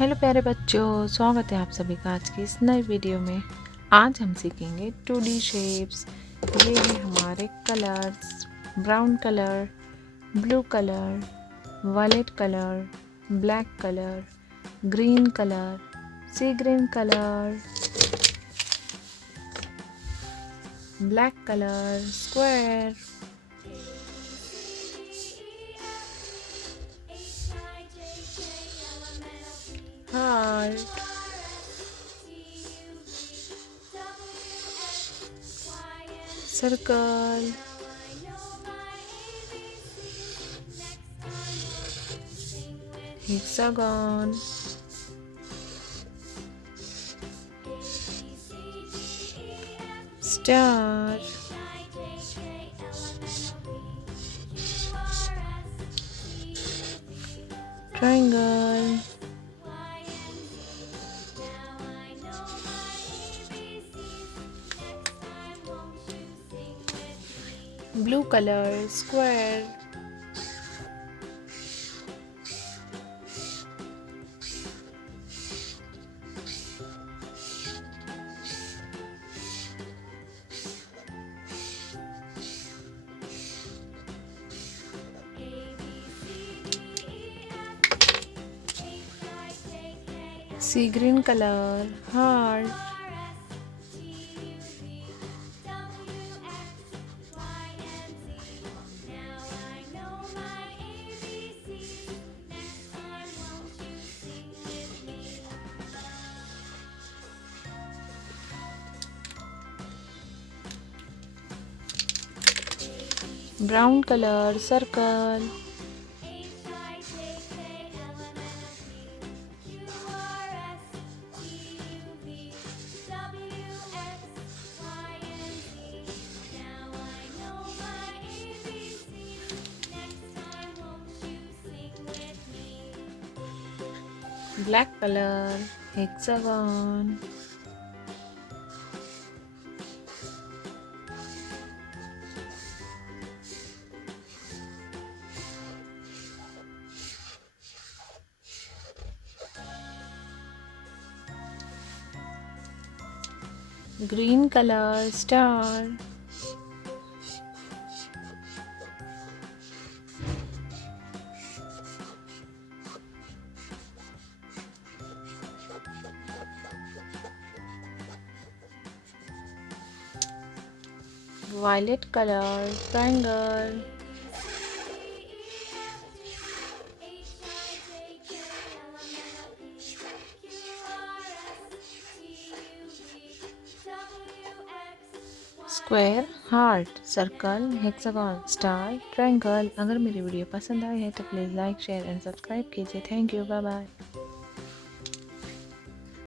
हेलो प्यारे बच्चों, स्वागत है आप सभी का आज की इस नए वीडियो में। आज हम सीखेंगे 2D शेप्स। ये हैं हमारे colours, brown colour, blue colour, violet colour, black colour, green colour, sea green colour, black colour, square, heart, circle, hexagon, star, triangle, blue color, square, sea green color, heart, brown color, circle, black color, hexagon, green color, star, violet color, triangle, square, heart, circle, hexagon, star, triangle. अगर मेरी video पसंद आई है तो please like, share and subscribe कीजिए। Thank you, bye bye.